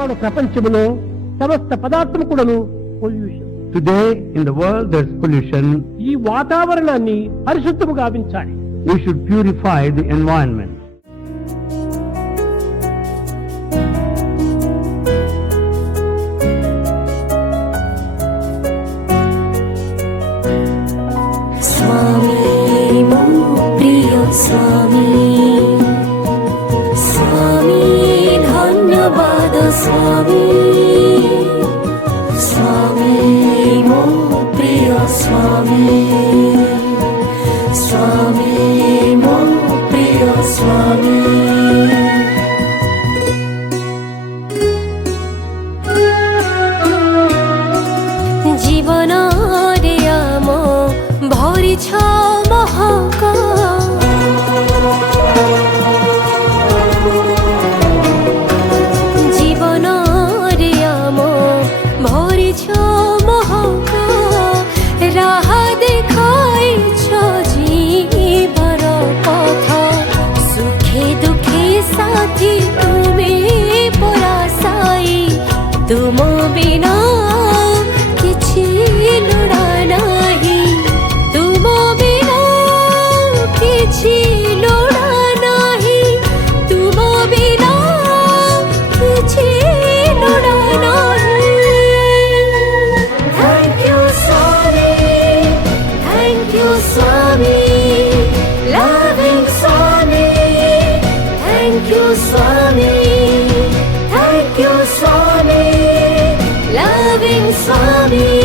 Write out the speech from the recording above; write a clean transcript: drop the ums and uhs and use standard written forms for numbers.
ఈనాడు ప్రపంచంలో సమస్త పదార్థం కూడాను pollution. Today in the world there's pollution. ఈ వాతావరణాన్ని పరిశుద్ధము గావించాలి. We should purify the environment. स्वामी मो प्रिय स्वामी स्वामी धन्यवाद स्वामी स्वामी मो प्रिय स्वामी स्वामी मो प्रिय स्वामी जीवन रे आम भरिछ महक जीवन रे आम भरिछ महक राह देखाइछ जीवर पथ सुखे दुखे साथी तुमे परासाई तुम बिना किछि लोड़ा नाही तुम बिना किछि लोड़ा नाही तुम बिना किछि लोड़ा नाही thank you Swami loving Swami thank you Swami loving Swami